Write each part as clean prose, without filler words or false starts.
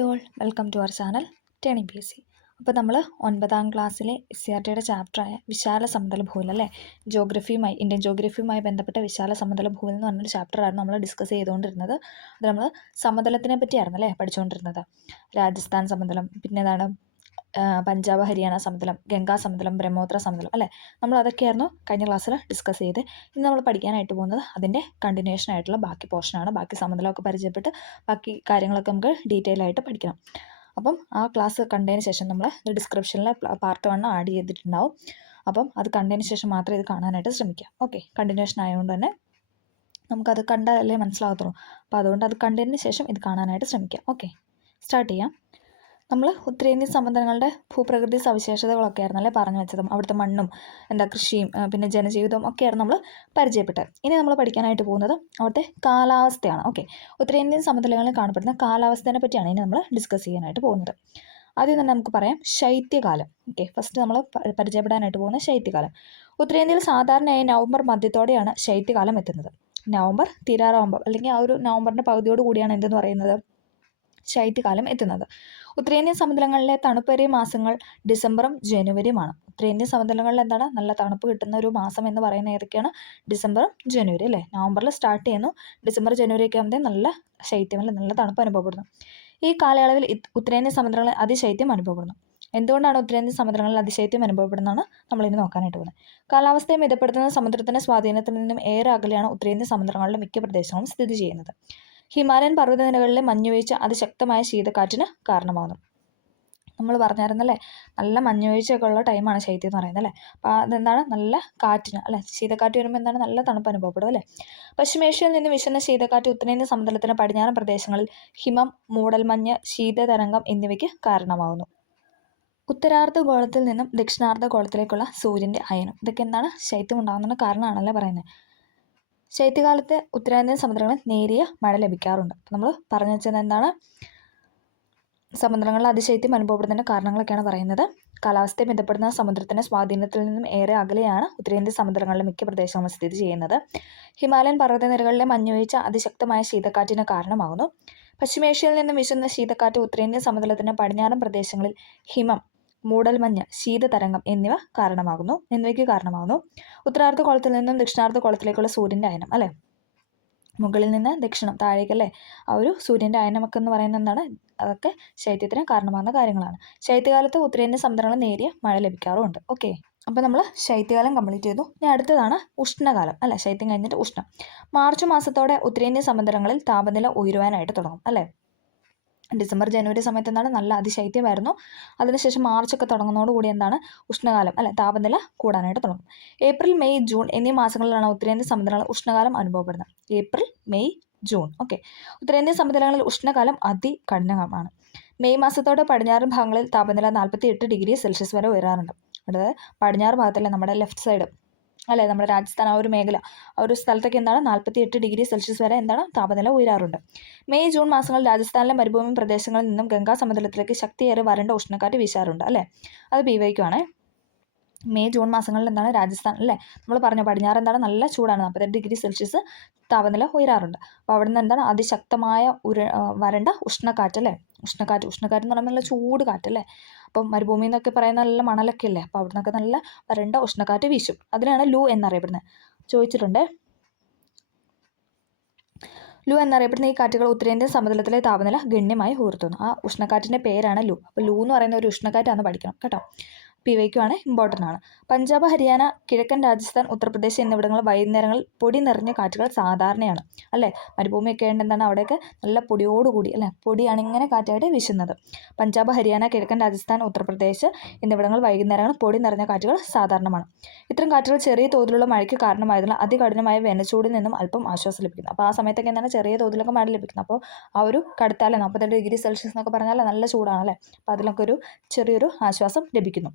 All welcome to our channel turning P S C. അപ്പോൾ നമ്മൾ 9ാം ക്ലാസ്സിലെ SCRTയുടെ ചാപ്റ്ററായ വിശാല സമതല ഭൂവിൽ അല്ലേ, ഇന്ത്യൻ ജോഗ്രഫിയുമായി ബന്ധപ്പെട്ട വിശാല സമതല ഭൂവിൽ എന്ന് പറഞ്ഞൊരു ചാപ്റ്ററാണ് നമ്മൾ ഡിസ്കസ് ചെയ്തുകൊണ്ടിരുന്നത്. അത് നമ്മൾ സമതലത്തിനെ പറ്റിയായിരുന്നു അല്ലേ പഠിച്ചുകൊണ്ടിരുന്നത്. രാജസ്ഥാൻ സമതലം, പിന്നെ ഏതാണ് പഞ്ചാബ് ഹരിയാന സമതലം, ഗംഗാ സമതലം, ബ്രഹ്മപുത്ര സമതലം അല്ലേ, നമ്മൾ അതൊക്കെയായിരുന്നു കഴിഞ്ഞ ക്ലാസ്സിൽ ഡിസ്കസ് ചെയ്ത്. ഇന്ന് നമ്മൾ പഠിക്കാനായിട്ട് പോകുന്നത് അതിൻ്റെ കണ്ടിന്യൂഷൻ ആയിട്ടുള്ള ബാക്കി പോർഷനാണ്. ബാക്കി സമതലമൊക്കെ പരിചയപ്പെട്ട് ബാക്കി കാര്യങ്ങളൊക്കെ നമുക്ക് ഡീറ്റെയിൽ ആയിട്ട് പഠിക്കണം. അപ്പം ആ ക്ലാസ് കണ്ടതിന് ശേഷം നമ്മൾ ഡിസ്ക്രിപ്ഷനിൽ പാർട്ട് 1 ആഡ് ചെയ്തിട്ടുണ്ടാവും. അപ്പം അത് കണ്ടതിന് ശേഷം മാത്രമേ ഇത് കാണാനായിട്ട് ശ്രമിക്കാം. ഓക്കെ, കണ്ടിന്യൂഷൻ ആയതുകൊണ്ട് തന്നെ നമുക്കത് കണ്ടാലല്ലേ മനസ്സിലാകത്തുള്ളൂ. അപ്പോൾ അതുകൊണ്ട് അത് കണ്ടതിന് ശേഷം ഇത് കാണാനായിട്ട് ശ്രമിക്കാം. ഓക്കെ, സ്റ്റാർട്ട് ചെയ്യാം. നമ്മൾ ഉത്തരേന്ത്യൻ സമതലങ്ങളുടെ ഭൂപ്രകൃതി സവിശേഷതകളൊക്കെ ആയിരുന്നല്ലേ പറഞ്ഞു വെച്ചതും, അവിടുത്തെ മണ്ണും കൃഷിയും പിന്നെ ജനജീവിതവും ഒക്കെയായിരുന്നു നമ്മൾ പരിചയപ്പെട്ടത്. ഇനി നമ്മൾ പഠിക്കാനായിട്ട് പോകുന്നത് അവിടുത്തെ കാലാവസ്ഥയാണ്. ഓക്കെ, ഉത്തരേന്ത്യൻ സമതലങ്ങളിൽ കാണപ്പെടുന്ന കാലാവസ്ഥയെ പറ്റിയാണ് ഇനി നമ്മൾ ഡിസ്കസ് ചെയ്യാനായിട്ട് പോകുന്നത്. ആദ്യം തന്നെ നമുക്ക് പറയാം ശൈത്യകാലം. ഓക്കെ, ഫസ്റ്റ് നമ്മൾ പരിചയപ്പെടാനായിട്ട് പോകുന്ന ശൈത്യകാലം. ഉത്തരേന്ത്യയിൽ സാധാരണയായി നവംബർ മധ്യത്തോടെയാണ് ശൈത്യകാലം എത്തുന്നത്. നവംബർ തീരാറാകുമ്പോൾ അല്ലെങ്കിൽ ആ ഒരു നവംബറിൻ്റെ പകുതിയോട് കൂടിയാണ് എന്തെന്ന് പറയുന്നത് ശൈത്യകാലം എത്തുന്നത്. ഉത്തരേന്ത്യൻ സമതലങ്ങളിലെ തണുപ്പേറിയ മാസങ്ങൾ ഡിസംബറും ജനുവരിയുമാണ്. ഉത്തരേന്ത്യൻ സമതലങ്ങളിൽ എന്താണ് നല്ല തണുപ്പ് കിട്ടുന്ന ഒരു മാസം എന്ന് പറയുന്നത് ഏതൊക്കെയാണ്? ഡിസംബറും ജനുവരി അല്ലേ. നവംബറിൽ സ്റ്റാർട്ട് ചെയ്യുന്നു, ഡിസംബർ ജനുവരി ഒക്കെ ആകുമ്പോൾ നല്ല ശൈത്യം അല്ലെ, നല്ല തണുപ്പ് അനുഭവപ്പെടുന്നു. ഈ കാലയളവിൽ ഉത്തരേന്ത്യൻ സമതലങ്ങളിൽ അതിശൈത്യം അനുഭവപ്പെടുന്നു. എന്തുകൊണ്ടാണ് ഉത്തരേന്ത്യൻ സമതലങ്ങളിൽ അതിശൈത്യം അനുഭവപ്പെടുന്നതാണ് നമ്മളിനി നോക്കാനായിട്ട് പോകുന്നത്. കാലാവസ്ഥയെ മിതപ്പെടുത്തുന്ന സമുദ്രത്തിൻ്റെ സ്വാധീനത്തിൽ നിന്നും ഏറെ അകലെയാണ് ഉത്തരേന്ത്യൻ സമതലങ്ങളുടെ മിക്ക പ്രദേശങ്ങളും സ്ഥിതി ചെയ്യുന്നത്. ഹിമാലയൻ പർവ്വതനിരകളിലെ മഞ്ഞുവീഴ്ച അതിശക്തമായ ശീതക്കാറ്റിന് കാരണമാകുന്നു. നമ്മൾ പറഞ്ഞായിരുന്നല്ലേ, നല്ല മഞ്ഞുവീഴ്ചയൊക്കെ ഉള്ള ടൈമാണ് ശൈത്യം എന്ന് പറയുന്നത് അല്ലേ. അപ്പോൾ അതെന്താണ്, നല്ല കാറ്റിന് അല്ലേ, ശീതക്കാറ്റ് വരുമ്പോൾ എന്താണ് നല്ല തണുപ്പ് അനുഭവപ്പെടും അല്ലേ. പശ്ചിമേഷ്യയിൽ നിന്ന് വീശുന്ന ശീതക്കാറ്റ് ഉത്തരേന്ത്യൻ സമതലത്തിന് പടിഞ്ഞാറൻ പ്രദേശങ്ങളിൽ ഹിമം, മൂടൽമഞ്ഞ്, ശീതതരംഗം എന്നിവയ്ക്ക് കാരണമാകുന്നു. ഉത്തരാർദ്ധഗോളത്തിൽ നിന്നും ദക്ഷിണാർദ്ധഗോളത്തിലേക്കുള്ള സൂര്യൻ്റെ അയനം, ഇതൊക്കെ എന്താണ് ശൈത്യം ഉണ്ടാകുന്നതിന് കാരണമാണല്ലേ പറയുന്നത്. ശൈത്യകാലത്ത് ഉത്തരേന്ത്യൻ സമുദ്രങ്ങളിൽ നേരിയ മഴ ലഭിക്കാറുണ്ട്. നമ്മൾ പറഞ്ഞു വെച്ചത് എന്താണ്, സമുദ്രങ്ങളിൽ അതിശൈത്യം അനുഭവപ്പെടുന്നതിൻ്റെ കാരണങ്ങളൊക്കെയാണ് പറയുന്നത്. കാലാവസ്ഥയെ മിതപ്പെടുന്ന സമുദ്രത്തിൻ്റെ സ്വാധീനത്തിൽ നിന്നും ഏറെ അകലെയാണ് ഉത്തരേന്ത്യൻ സമുദ്രങ്ങളിലെ മിക്ക പ്രദേശങ്ങളും സ്ഥിതി ചെയ്യുന്നത്. ഹിമാലയൻ പർവ്വതനിരകളിലെ മഞ്ഞുവീഴ്ച അതിശക്തമായ ശീതക്കാറ്റിന് കാരണമാകുന്നു. പശ്ചിമേഷ്യയിൽ നിന്നും വീശുന്ന ശീതക്കാറ്റ് ഉത്തരേന്ത്യൻ സമതലത്തിൻ്റെ പടിഞ്ഞാറൻ പ്രദേശങ്ങളിൽ ഹിമം, മൂടൽമഞ്ഞ്, ശീതതരംഗം എന്നിവയ്ക്ക് കാരണമാകുന്നു. ഉത്തരാർദ്ധഗോളത്തിൽ നിന്നും ദക്ഷിണാർദ്ധഗോളത്തിലേക്കുള്ള സൂര്യൻ്റെ അയനം അല്ലേ, മുകളിൽ നിന്ന് ദക്ഷിണം താഴേക്കല്ലേ, ആ ഒരു സൂര്യൻ്റെ അയനമൊക്കെ എന്ന് പറയുന്നത് എന്താണ്, അതൊക്കെ ശൈത്യത്തിന് കാരണമാകുന്ന കാര്യങ്ങളാണ്. ശൈത്യകാലത്ത് ഉത്തരേന്ത്യൻ സമുദ്രങ്ങളിൽ നേരിയ മഴ ലഭിക്കാറുമുണ്ട്. ഓക്കെ, അപ്പോൾ നമ്മൾ ശൈത്യകാലം കംപ്ലീറ്റ് ചെയ്തു. ഇനി അടുത്തതാണ് ഉഷ്ണകാലം അല്ലേ, ശൈത്യം കഴിഞ്ഞിട്ട് ഉഷ്ണം. മാർച്ച് മാസത്തോടെ ഉത്തരേന്ത്യൻ സമുദ്രങ്ങളിൽ താപനില ഉയരുവാനായിട്ട് തുടങ്ങും അല്ലേ. ഡിസംബർ ജനുവരി സമയത്ത് എന്താണ് നല്ല അതിശൈത്യമായിരുന്നു. അതിനുശേഷം മാർച്ചൊക്കെ തുടങ്ങുന്നതോടുകൂടി എന്താണ് ഉഷ്ണകാലം അല്ലെ, താപനില കൂടാനായിട്ട് തുടങ്ങും. ഏപ്രിൽ, മെയ്, ജൂൺ എന്നീ മാസങ്ങളിലാണ് ഉത്തരേന്ത്യൻ സമതലങ്ങളിൽ ഉഷ്ണകാലം അനുഭവപ്പെടുന്നത്. April, May, June. ഓക്കെ, ഉത്തരേന്ത്യൻ സമതലങ്ങളിൽ ഉഷ്ണകാലം അതികഠിനമാണ്. മെയ് മാസത്തോടെ പടിഞ്ഞാറൻ ഭാഗങ്ങളിൽ താപനില 48 ഡിഗ്രി സെൽഷ്യസ് വരെ ഉയരാറുണ്ട്. അതായത് പടിഞ്ഞാറ് ഭാഗത്തല്ലേ, നമ്മുടെ ലെഫ്റ്റ് സൈഡ് അല്ലേ, നമ്മുടെ രാജസ്ഥാൻ ആ ഒരു മേഖല, ആ ഒരു സ്ഥലത്തൊക്കെ എന്താണ് 48 ഡിഗ്രി സെൽഷ്യസ് വരെ എന്താണ് താപനില ഉയരാറുണ്ട്. മെയ്, ജൂൺ മാസങ്ങളിൽ രാജസ്ഥാനിലെ മരുഭൂമി പ്രദേശങ്ങളിൽ നിന്നും ഗംഗാ സമതലത്തിലേക്ക് ശക്തിയേറെ വരണ്ട ഉഷ്ണക്കാറ്റ് വീശാറുണ്ട് അല്ലേ. അത് BYക്കുമാണ്. മെയ്, ജൂൺ മാസങ്ങളിൽ എന്താണ് രാജസ്ഥാൻ അല്ലേ, നമ്മൾ പറഞ്ഞു പടിഞ്ഞാറ് എന്താണ് നല്ല ചൂടാണ്, 48 ഡിഗ്രി സെൽഷ്യസ് താപനില ഉയരാറുണ്ട്. അപ്പോൾ അവിടെ നിന്ന് എന്താണ് അതിശക്തമായ വരണ്ട ഉഷ്ണക്കാറ്റ് അല്ലേ. ഉഷ്ണക്കാറ്റ് എന്ന് പറയുമ്പോൾ നല്ല ചൂട് കാറ്റല്ലേ. അപ്പം മരുഭൂമി എന്നൊക്കെ പറയുന്ന നല്ല മണലൊക്കെ അല്ലേ, അപ്പോൾ അവിടെ നിന്നൊക്കെ നല്ല വരണ്ട ഉഷ്ണക്കാറ്റ് വീശും. അതിനാണ് ലൂ എന്നറിയപ്പെടുന്നത്. ചോദിച്ചിട്ടുണ്ട്, ലൂ എന്നറിയപ്പെടുന്ന ഈ കാറ്റുകൾ ഉത്തരേന്ത്യൻ സമതലത്തിലെ താപനില ഗണ്യമായി ഉയർത്തുന്നു. ആ ഉഷ്ണക്കാറ്റിൻ്റെ പേരാണ് ലൂ. അപ്പോൾ ലൂ എന്ന് പറയുന്ന ഒരു ഉഷ്ണക്കാറ്റാണ് പഠിക്കണം കേട്ടോ. PYക്കുമാണ്, ഇമ്പോർട്ടൻ്റ് ആണ്. പഞ്ചാബ്, ഹരിയാന, കിഴക്കൻ രാജസ്ഥാൻ, ഉത്തർപ്രദേശ് എന്നിവിടങ്ങളിൽ വൈകുന്നേരങ്ങളിൽ പൊടി നിറഞ്ഞ കാറ്റുകൾ സാധാരണയാണ് അല്ലേ. മരുഭൂമിയൊക്കെ ഉണ്ട്, എന്താണ് അവിടെയൊക്കെ നല്ല പൊടിയോടുകൂടി അല്ലേ, പൊടിയാണ് ഇങ്ങനെ കാറ്റായിട്ട് വീശുന്നത്. പഞ്ചാബ്, ഹരിയാന, കിഴക്കൻ രാജസ്ഥാൻ, ഉത്തർപ്രദേശ് എന്നിവിടങ്ങളിൽ വൈകുന്നേരങ്ങളിൽ പൊടി നിറഞ്ഞ കാറ്റുകൾ സാധാരണമാണ്. ഇത്തരം കാറ്റുകൾ ചെറിയ തോതിലുള്ള മഴയ്ക്ക് കാരണമായതിനാൽ അതികഠിനമായ വേനൽച്ചൂടിൽ നിന്നും അല്പം ആശ്വാസം ലഭിക്കുന്നു. അപ്പോൾ ആ സമയത്തൊക്കെ എന്താണ് ചെറിയ തോതിലൊക്കെ മഴ ലഭിക്കുന്നത്. അപ്പോൾ ആ ഒരു കടുത്താലെ 48 ഡിഗ്രി സെൽഷ്യസ് എന്നൊക്കെ പറഞ്ഞാൽ നല്ല ചൂടാണല്ലേ. അപ്പോൾ അതിലൊക്കെ ഒരു ചെറിയൊരു ആശ്വാസം ലഭിക്കുന്നു.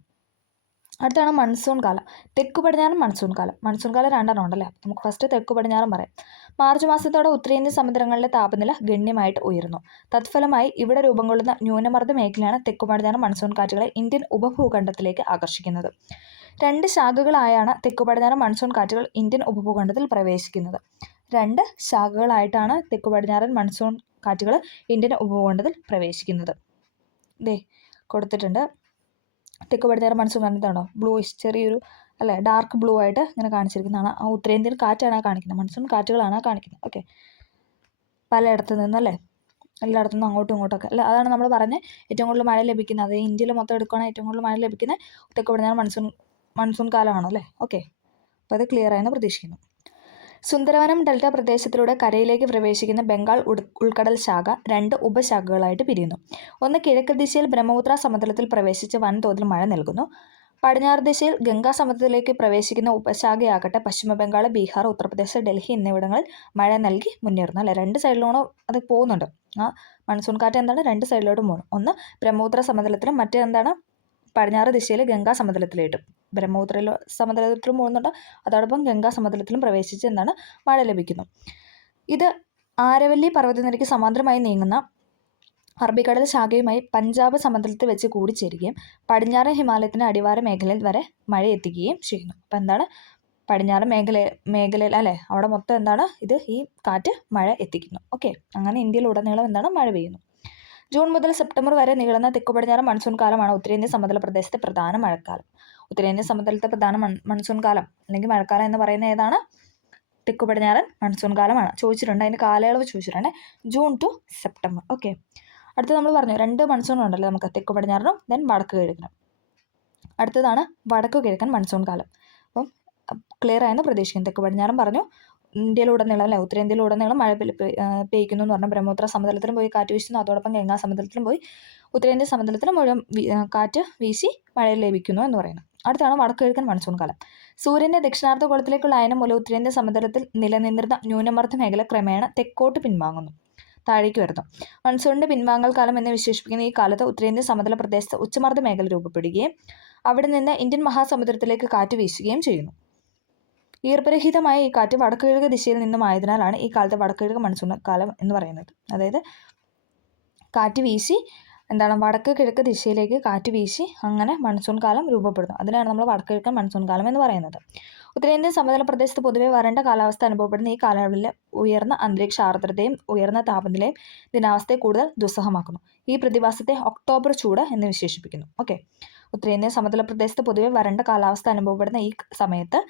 അടുത്താണ് മൺസൂൺ കാലം. തെക്കു പടിഞ്ഞാറൻ മൺസൂൺ കാലം. മൺസൂൺ കാലം 2 ഉണ്ടല്ലേ. നമുക്ക് ഫസ്റ്റ് തെക്കു പടിഞ്ഞാറൻ പറയാം. മാർച്ച് മാസത്തോടെ ഉത്തരേന്ത്യൻ സമുദ്രങ്ങളിലെ താപനില ഗണ്യമായിട്ട് ഉയരുന്നു. തത്ഫലമായി ഇവിടെ രൂപം കൊള്ളുന്ന ന്യൂനമർദ്ദ മേഖലയാണ് തെക്കു പടിഞ്ഞാറൻ മൺസൂൺ കാറ്റുകളെ ഇന്ത്യൻ ഉപഭൂഖണ്ഡത്തിലേക്ക് ആകർഷിക്കുന്നത്. 2 ശാഖകളായാണ് തെക്കു പടിഞ്ഞാറൻ മൺസൂൺ കാറ്റുകൾ ഇന്ത്യൻ ഉപഭൂഖണ്ഡത്തിൽ പ്രവേശിക്കുന്നത്. 2 ശാഖകളായിട്ടാണ് തെക്കു പടിഞ്ഞാറൻ മൺസൂൺ കാറ്റുകൾ ഇന്ത്യൻ ഉപഭൂഖണ്ഡത്തിൽ പ്രവേശിക്കുന്നത്. ദേ കൊടുത്തിട്ടുണ്ട്. തെക്ക് പടിഞ്ഞാറ് മൺസൂൺ കണ്ടോ, ബ്ലൂയിഷ് ചെറിയൊരു അല്ലേ ഡാർക്ക് ബ്ലൂ ആയിട്ട് ഇങ്ങനെ കാണിച്ചിരിക്കുന്നതാണ്. ആ ഉത്തരേന്ത്യൻ കാറ്റാണ് കാണിക്കുന്നത്, മൺസൂൺ കാറ്റുകളാണ് കാണിക്കുന്നത്. ഓക്കെ, പലയിടത്തു നിന്നല്ലേ, എല്ലായിടത്തു നിന്നും അങ്ങോട്ടും ഇങ്ങോട്ടൊക്കെ അല്ല, അതാണ് നമ്മൾ പറഞ്ഞ ഏറ്റവും കൂടുതൽ മഴ ലഭിക്കുന്നത്. അത് ഇന്ത്യയിൽ മൊത്തം എടുക്കുകയാണെങ്കിൽ ഏറ്റവും കൂടുതൽ മഴ ലഭിക്കുന്നത് തെക്ക് പടിഞ്ഞാറ് മൺസൂൺ കാലമാണോ അല്ലേ. ഓക്കെ, അപ്പോൾ അത് ക്ലിയർ ആയെന്ന് പ്രതീക്ഷിക്കുന്നു. സുന്ദരവനം ഡെൽറ്റ പ്രദേശത്തിലൂടെ കരയിലേക്ക് പ്രവേശിക്കുന്ന ബംഗാൾ ഉൾക്കടൽ ശാഖ 2 ഉപശാഖകളായിട്ട് പിരിയുന്നു. ഒന്ന് കിഴക്ക് ദിശയിൽ ബ്രഹ്മപുത്ര സമതലത്തിൽ പ്രവേശിച്ച് വൻതോതിൽ മഴ നൽകുന്നു. പടിഞ്ഞാറ് ദിശയിൽ ഗംഗാ സമതലത്തിലേക്ക് പ്രവേശിക്കുന്ന ഉപശാഖയാകട്ടെ പശ്ചിമ ബംഗാൾ, ബീഹാർ, ഉത്തർപ്രദേശ്, ഡൽഹി എന്നിവിടങ്ങളിൽ മഴ നൽകി മുന്നേറുന്നു. അല്ലെ, 2 സൈഡിലോണോ അത് പോകുന്നുണ്ട്. ആ മൺസൂൺ കാറ്റ് എന്താണ് 2 സൈഡിലോട്ടും പോകുന്നു. ഒന്ന് ബ്രഹ്മപുത്ര സമതലത്തിലും മറ്റേന്താണ് പടിഞ്ഞാറ് ദിശയിൽ ഗംഗാ സമതലത്തിലായിട്ടും. ബ്രഹ്മപുത്ര സമതലത്തിലും പോകുന്നുണ്ട്, അതോടൊപ്പം ഗംഗാ സമതലത്തിലും പ്രവേശിച്ച് എന്താണ് മഴ ലഭിക്കുന്നു. ഇത് ആരവല്ലി പർവ്വതനിരയ്ക്ക് സമാന്തരമായി നീങ്ങുന്ന അറബിക്കടൽ ശാഖയുമായി പഞ്ചാബ് സമതലത്തിൽ വെച്ച് കൂടിച്ചേരുകയും പടിഞ്ഞാറൻ ഹിമാലയത്തിൻ്റെ അടിവാര മേഖലയിൽ വരെ മഴ എത്തിക്കുകയും ചെയ്യുന്നു. അപ്പം എന്താണ് പടിഞ്ഞാറൻ മേഖലയിൽ അല്ലേ, അവിടെ മൊത്തം എന്താണ് ഇത് ഈ കാറ്റ് മഴ എത്തിക്കുന്നു. ഓക്കെ, അങ്ങനെ ഇന്ത്യയിലുടനീളം എന്താണ് മഴ പെയ്യുന്നു. ജൂൺ മുതൽ സെപ്റ്റംബർ വരെ നീളുന്ന തെക്കു പടിഞ്ഞാറൻ മൺസൂൺ കാലമാണ് ഉത്തരേന്ത്യൻ സമതല പ്രദേശത്തെ പ്രധാന മഴക്കാലം. ഉത്തരേന്ത്യൻ സമതലത്തെ പ്രധാന മൺസൂൺ കാലം അല്ലെങ്കിൽ മഴക്കാലം എന്ന് പറയുന്നത് ഏതാണ്? തെക്കു പടിഞ്ഞാറൻ മൺസൂൺ കാലമാണ്. ചോദിച്ചിട്ടുണ്ട്, അതിൻ്റെ കാലയളവ് ചോദിച്ചിട്ടുണ്ട്, ജൂൺ ടു സെപ്റ്റംബർ. ഓക്കെ, അടുത്ത് നമ്മൾ പറഞ്ഞു 2 മൺസൂൺ ഉണ്ടല്ലോ നമുക്ക്, തെക്കു പടിഞ്ഞാറനും ദെൻ വടക്ക് കിഴക്കനും. അടുത്തതാണ് വടക്കു കിഴക്കൻ മൺസൂൺ കാലം. അപ്പം ക്ലിയർ ആയെന്ന് പ്രതീക്ഷിക്കുന്നു. തെക്കു പടിഞ്ഞാറൻ പറഞ്ഞു, ഇന്ത്യയിലുടനീളം അല്ലെ ഉത്തരേന്ത്യയിലുടനീളം മഴ പെയ്യ്ക്കുന്നു എന്ന് പറഞ്ഞാൽ ബ്രഹ്മപുത്ര സമതലത്തിലും പോയി കാറ്റ് വീശുന്നു, അതോടൊപ്പം ഗംഗാ സമതലത്തിലും പോയി ഉത്തരേന്ത്യൻ സമതലത്തിലും മുഴുവൻ കാറ്റ് വീശി മഴ ലഭിക്കുന്നു എന്ന് പറയുന്നു. അടുത്താണ് വടക്ക് കിഴക്കൻ മൺസൂൺ കാലം. സൂര്യൻ്റെ ദക്ഷിണാർദ്ധഗോളത്തിലേക്കുള്ള അയനം മൂലം ഉത്തരേന്ത്യൻ സമതലത്തിൽ നിലനിന്നിരുന്ന ന്യൂനമർദ്ദ മേഖല ക്രമേണ തെക്കോട്ട് പിൻവാങ്ങുന്നു, താഴേക്ക് വരുന്നു. മൺസൂണിൻ്റെ പിൻവാങ്ങൽ കാലം എന്ന് വിശേഷിപ്പിക്കുന്ന ഈ കാലത്ത് ഉത്തരേന്ത്യൻ സമതല പ്രദേശത്ത് ഉച്ചമർദ്ദ മേഖല രൂപപ്പെടുകയും അവിടെ നിന്ന് ഇന്ത്യൻ മഹാസമുദ്രത്തിലേക്ക് കാറ്റ് വീശുകയും ചെയ്യുന്നു. ഈർപ്പരഹിതമായ ഈ കാറ്റ് വടക്ക് കിഴക്ക് ദിശയിൽ നിന്നുമായതിനാലാണ് ഈ കാലത്ത് വടക്ക് കിഴക്ക് മൺസൂൺ കാലം എന്ന് പറയുന്നത്. അതായത് കാറ്റ് വീശി എന്താണ് വടക്ക് കിഴക്ക് ദിശയിലേക്ക് കാറ്റ് വീശി അങ്ങനെ മൺസൂൺ കാലം രൂപപ്പെടുന്നു. അതിനാണ് നമ്മൾ വടക്ക് കിഴക്കൻ മൺസൂൺ കാലം എന്ന് പറയുന്നത്. ഉത്തരേന്ത്യൻ സമതല പ്രദേശത്ത് പൊതുവെ വരണ്ട കാലാവസ്ഥ അനുഭവപ്പെടുന്ന ഈ കാലയളവിൽ ഉയർന്ന അന്തരീക്ഷ ആർദ്രതയും ഉയർന്ന താപനിലയും ദിനാവസ്ഥയെ കൂടുതൽ ദുസ്സഹമാക്കുന്നു. ഈ പ്രതിഭാസത്തെ ഒക്ടോബർ ചൂട് എന്ന് വിശേഷിപ്പിക്കുന്നു. ഓക്കെ, ഉത്തരേന്ത്യൻ സമതല പ്രദേശത്ത് പൊതുവെ വരണ്ട കാലാവസ്ഥ അനുഭവപ്പെടുന്ന ഈ സമയത്ത്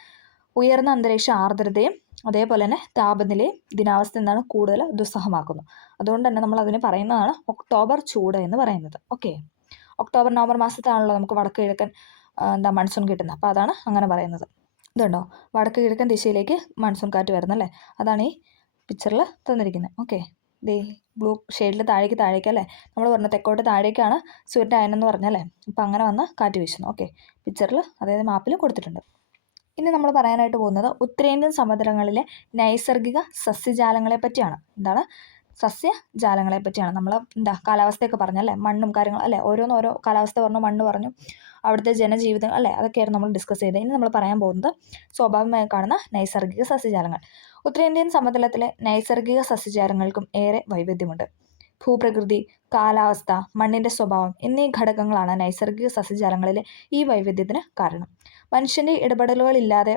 ഉയർന്ന അന്തരീക്ഷ ആർദ്രതയും അതേപോലെ തന്നെ താപനിലയും ദിനാവസ്ഥ എന്താണ് കൂടുതൽ ദുസ്സഹമാക്കുന്നു. അതുകൊണ്ട് തന്നെ നമ്മൾ അതിന് പറയുന്നതാണ് ഒക്ടോബർ ചൂട് എന്ന് പറയുന്നത്. ഓക്കെ, ഒക്ടോബർ നവംബർ മാസത്താണല്ലോ നമുക്ക് വടക്ക് കിഴക്കൻ മൺസൂൺ കിട്ടുന്നത്. അപ്പോൾ അതാണ് അങ്ങനെ പറയുന്നത്. ഇതുണ്ടോ, വടക്ക് കിഴക്കൻ ദിശയിലേക്ക് മൺസൂൺ കാറ്റ് വരുന്നല്ലേ, അതാണ് ഈ പിക്ചറിൽ തന്നിരിക്കുന്നത്. ഓക്കെ, ദേ ബ്ലൂ ഷെയ്ഡിൽ താഴേക്ക് അല്ലേ, നമ്മൾ പറഞ്ഞു തെക്കോട്ട് താഴേക്കാണ് സൂര്യൻ്റെ അയനം എന്ന് പറഞ്ഞല്ലേ. അപ്പോൾ അങ്ങനെ വന്ന് കാറ്റ് വീശുന്നു. ഓക്കെ, പിക്ചറിൽ അതായത് മാപ്പിൽ കൊടുത്തിട്ടുണ്ട്. ഇനി നമ്മൾ പറയാനായിട്ട് പോകുന്നത് ഉത്തരേന്ത്യൻ സമതലങ്ങളിലെ നൈസർഗിക സസ്യജാലങ്ങളെ പറ്റിയാണ്. എന്താണ് സസ്യജാലങ്ങളെ പറ്റിയാണ്. നമ്മൾ കാലാവസ്ഥയൊക്കെ പറഞ്ഞല്ലേ, മണ്ണും കാര്യങ്ങളും അല്ലേ, ഓരോ കാലാവസ്ഥ പറഞ്ഞു, മണ്ണ് പറഞ്ഞു, അവിടുത്തെ ജനജീവിതം അല്ലേ, അതൊക്കെയായിരുന്നു നമ്മൾ ഡിസ്കസ് ചെയ്തത്. ഇനി നമ്മൾ പറയാൻ പോകുന്നത് സ്വാഭാവികമായി കാണുന്ന നൈസർഗിക സസ്യജാലങ്ങൾ. ഉത്തരേന്ത്യൻ സമതലത്തിലെ നൈസർഗിക സസ്യജാലങ്ങൾക്കും ഏറെ വൈവിധ്യമുണ്ട്. ഭൂപ്രകൃതി, കാലാവസ്ഥ, മണ്ണിൻ്റെ സ്വഭാവം എന്നീ ഘടകങ്ങളാണ് നൈസർഗിക സസ്യജാലങ്ങളിലെ ഈ വൈവിധ്യത്തിന് കാരണം. മനുഷ്യൻ്റെ ഇടപെടലുകളില്ലാതെ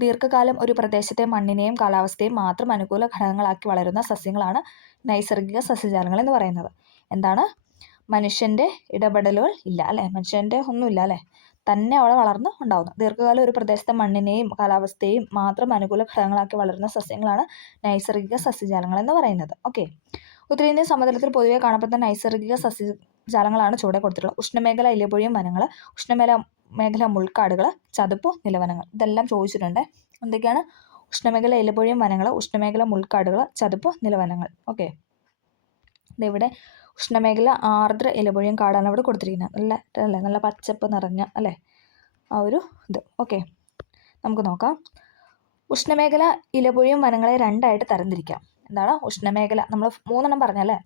ദീർഘകാലം ഒരു പ്രദേശത്തെ മണ്ണിനെയും കാലാവസ്ഥയെയും മാത്രം അനുകൂല ഘടകങ്ങളാക്കി വളരുന്ന സസ്യങ്ങളാണ് നൈസർഗിക സസ്യജാലങ്ങൾ എന്ന് പറയുന്നത്. എന്താണ്? മനുഷ്യൻ്റെ ഇടപെടലുകൾ ഇല്ല അല്ലേ, മനുഷ്യൻ്റെ ഒന്നുമില്ല അല്ലേ, തന്നെ അവിടെ വളർന്ന് ഉണ്ടാകുന്നു. ദീർഘകാലം ഒരു പ്രദേശത്തെ മണ്ണിനെയും കാലാവസ്ഥയെയും മാത്രം അനുകൂല ഘടകങ്ങളാക്കി വളരുന്ന സസ്യങ്ങളാണ് നൈസർഗിക സസ്യജാലങ്ങൾ എന്ന് പറയുന്നത്. ഓക്കെ, ഉത്തരേന്ത്യൻ സമതലത്തിൽ പൊതുവെ കാണപ്പെടുന്ന നൈസർഗിക സസ്യജാലങ്ങളാണ് ചുവടെ കൊടുത്തിട്ടുള്ളത്. ഉഷ്ണമേഖല ഇലപൊഴിയും വനങ്ങൾ, ഉഷ്ണമേഖല മുൾക്കാടുകൾ, ചതുപ്പ് നിലവനങ്ങൾ. ഇതെല്ലാം ചോദിച്ചിട്ടുണ്ട്. എന്തൊക്കെയാണ്? ഉഷ്ണമേഖല ഇലപൊഴിയും വനങ്ങൾ, ഉഷ്ണമേഖല മുൾക്കാടുകൾ, ചതുപ്പ് നിലവനങ്ങൾ. ഓക്കെ, ഇതിവിടെ ഉഷ്ണമേഖല ആർദ്ര ഇലപൊഴിയും കാടാണ് ഇവിടെ കൊടുത്തിരിക്കുന്നത്. നല്ല പച്ചപ്പ് നിറഞ്ഞ അല്ലേ ആ ഒരു ഇത്. ഓക്കെ, നമുക്ക് നോക്കാം. ഉഷ്ണമേഖല ഇലപൊഴിയും വനങ്ങളെ 2ആയിട്ട് തരംതിരിക്കാം. എന്താണ് ഉഷ്ണമേഖല? നമ്മൾ 3 പറഞ്ഞല്ലേ,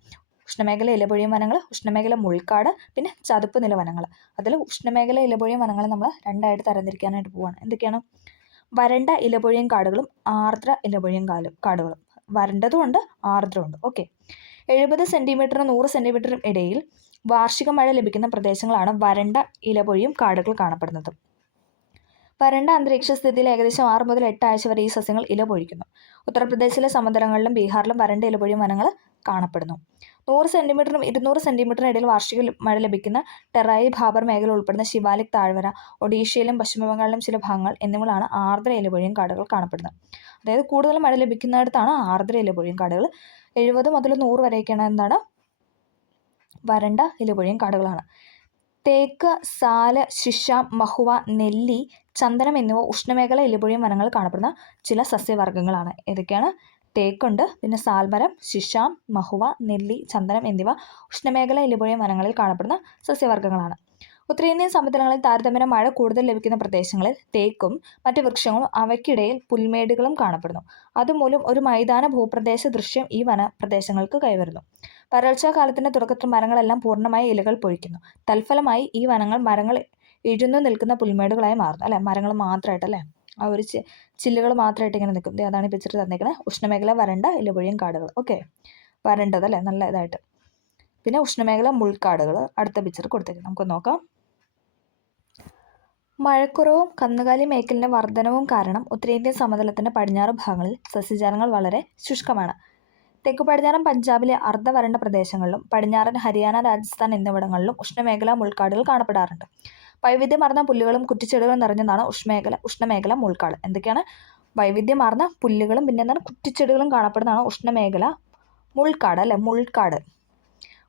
ഉഷ്ണമേഖല ഇലപൊഴിയും വനങ്ങൾ, ഉഷ്ണമേഖല മുൾക്കാട്, പിന്നെ ചതുപ്പ് നിലവനങ്ങൾ. അതിൽ ഉഷ്ണമേഖല ഇലപൊഴിയും വനങ്ങൾ നമ്മൾ 2ആയിട്ട് തരംതിരിക്കാനായിട്ട് പോവുകയാണ്. എന്തൊക്കെയാണ്? വരണ്ട ഇലപൊഴിയും കാടുകളും ആർദ്ര ഇലപൊഴിയും കാടുകളും. വരണ്ടതുമുണ്ട്, ആർദ്രമുണ്ട്. ഓക്കെ, 70 സെൻറ്റിമീറ്ററിനും 100 സെൻറ്റിമീറ്ററിനും ഇടയിൽ വാർഷിക മഴ ലഭിക്കുന്ന പ്രദേശങ്ങളാണ് വരണ്ട ഇലപൊഴിയും കാടുകൾ കാണപ്പെടുന്നത്. വരണ്ട അന്തരീക്ഷ സ്ഥിതിയിൽ ഏകദേശം 6 മുതൽ 8 ആഴ്ച വരെ ഈ സസ്യങ്ങൾ ഇല പൊഴിക്കുന്നു. ഉത്തർപ്രദേശിലെ സമതലങ്ങളിലും ബീഹാറിലും വരണ്ട ഇലപൊഴിയും വനങ്ങൾ കാണപ്പെടുന്നു. 100 സെൻറ്റിമീറ്ററിനും 200 സെൻറ്റിമീറ്ററിനും ഇടയിൽ വാർഷിക മഴ ലഭിക്കുന്ന ടെറായി ഭാബർ മേഖല ഉൾപ്പെടുന്ന ശിവാലിക് താഴ്വര, ഒഡീഷയിലും പശ്ചിമ ബംഗാളിലും ചില ഭാഗങ്ങൾ എന്നിവയിലാണ് ആർദ്ര ഇലപൊഴിയും കാടുകൾ കാണപ്പെടുന്നത്. അതായത് കൂടുതൽ മഴ ലഭിക്കുന്നിടത്താണ് ആർദ്ര ഇലപൊഴിയും കാടുകൾ. 70 മുതൽ 100 വരെയൊക്കെയാണ് എന്താണ് വരണ്ട ഇലപൊഴിയും കാടുകളാണ്. തേക്ക്, സാല്, ശിശാം, മഹുവ, നെല്ലി, ചന്ദനം എന്നിവ ഉഷ്ണമേഖല ഇലപൊഴിയും വനങ്ങൾ കാണപ്പെടുന്ന ചില സസ്യവർഗ്ഗങ്ങളാണ്. ഏതൊക്കെയാണ്? തേക്കുണ്ട്, പിന്നെ സാൽമരം, ശിശാം, മഹുവ, നെല്ലി, ചന്ദനം എന്നിവ ഉഷ്ണമേഖല ഇലപൊഴിയും വനങ്ങളിൽ കാണപ്പെടുന്ന സസ്യവർഗ്ഗങ്ങളാണ്. ഉത്തരേന്ത്യൻ സമതലങ്ങളിൽ താരതമ്യേന മഴ കൂടുതൽ ലഭിക്കുന്ന പ്രദേശങ്ങളിൽ തേക്കും മറ്റ് വൃക്ഷങ്ങളും അവയ്ക്കിടയിൽ പുൽമേടുകളും കാണപ്പെടുന്നു. അതുമൂലം ഒരു മൈതാന ഭൂപ്രദേശ ദൃശ്യം ഈ വനപ്രദേശങ്ങൾക്ക് കൈവരുന്നു. വരൾച്ചാ കാലത്തിന്റെ തുടക്കത്തിൽ മരങ്ങളെല്ലാം പൂർണ്ണമായി ഇലകൾ പൊഴിക്കുന്നു. തൽഫലമായി ഈ മരങ്ങൾ ഇഴുന്നു നിൽക്കുന്ന പുൽമേടുകളായി മാറുന്നു. അല്ലെ, മരങ്ങൾ മാത്രമായിട്ട്, അല്ലേ, ആ ഒരു ചില്ലുകൾ മാത്രമായിട്ട് ഇങ്ങനെ നിൽക്കും. അതാണ് ഈ പിക്ചർ തന്നിരിക്കുന്നത്. ഉഷ്ണമേഖല വരണ്ട ഇലപൊഴിയും കാടുകൾ. ഓക്കെ, വരണ്ടത് അല്ലേ, നല്ല ഇതായിട്ട്. പിന്നെ ഉഷ്ണമേഖല മുൾക്കാടുകൾ അടുത്ത പിക്ചർ കൊടുത്തേക്കും. നമുക്ക് നോക്കാം. മഴക്കുറവും കന്നുകാലി മേക്കലിൻ്റെ വർധനവും കാരണം ഉത്തരേന്ത്യൻ സമതലത്തിൻ്റെ പടിഞ്ഞാറ് ഭാഗങ്ങളിൽ സസ്യജാലങ്ങൾ വളരെ ശുഷ്കമാണ്. തെക്കു പടിഞ്ഞാറൻ പഞ്ചാബിലെ അർദ്ധവരണ്ട പ്രദേശങ്ങളിലും പടിഞ്ഞാറൻ ഹരിയാന, രാജസ്ഥാൻ എന്നിവിടങ്ങളിലും ഉഷ്ണമേഖലാ മുൾക്കാടുകൾ കാണപ്പെടാറുണ്ട്. വൈവിധ്യമാർന്ന പുല്ലുകളും കുറ്റിച്ചെടികളും നിറഞ്ഞതാണ് ഉഷ്ണമേഖല മുൾക്കാട്. എന്തൊക്കെയാണ്? വൈവിധ്യമാർന്ന പുല്ലുകളും പിന്നെ എന്താണ് കുറ്റിച്ചെടികളും കാണപ്പെടുന്നതാണ് ഉഷ്ണമേഖല മുൾക്കാട്. അല്ലെ, മുൾക്കാട്.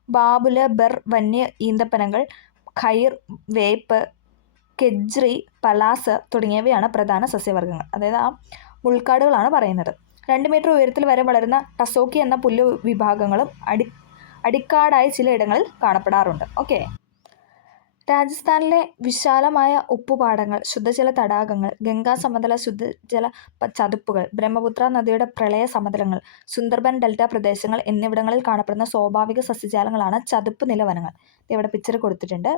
ബാബുല്, ബെർ, വന്യ ഈന്തപ്പനകൾ, ഖൈർ, വേപ്പ്, കെജ്രി, പലാസ് തുടങ്ങിയവയാണ് പ്രധാന സസ്യവർഗ്ഗങ്ങൾ. അതായത് ആ മുൾക്കാടുകളാണ് പറയുന്നത്. 2 മീറ്റർ ഉയരത്തിൽ വരെ വളരുന്ന ടസോക്കി എന്ന പുല്ല് വിഭാഗങ്ങളും അടിക്കാടായി ചിലയിടങ്ങളിൽ കാണപ്പെടാറുണ്ട്. ഓക്കെ. രാജസ്ഥാനിലെ വിശാലമായ ഉപ്പുപാടങ്ങൾ, ശുദ്ധജല തടാകങ്ങൾ, ഗംഗാ സമതല ശുദ്ധജല ചതുപ്പുകൾ, ബ്രഹ്മപുത്ര നദിയുടെ പ്രളയ സമതലങ്ങൾ, സുന്ദർബൻ ഡെൽറ്റ പ്രദേശങ്ങൾ എന്നിവിടങ്ങളിൽ കാണപ്പെടുന്ന സ്വാഭാവിക സസ്യജാലങ്ങളാണ് ചതുപ്പ് നിലവനങ്ങൾ. ഇവിടെ പിക്ചർ കൊടുത്തിട്ടുണ്ട്.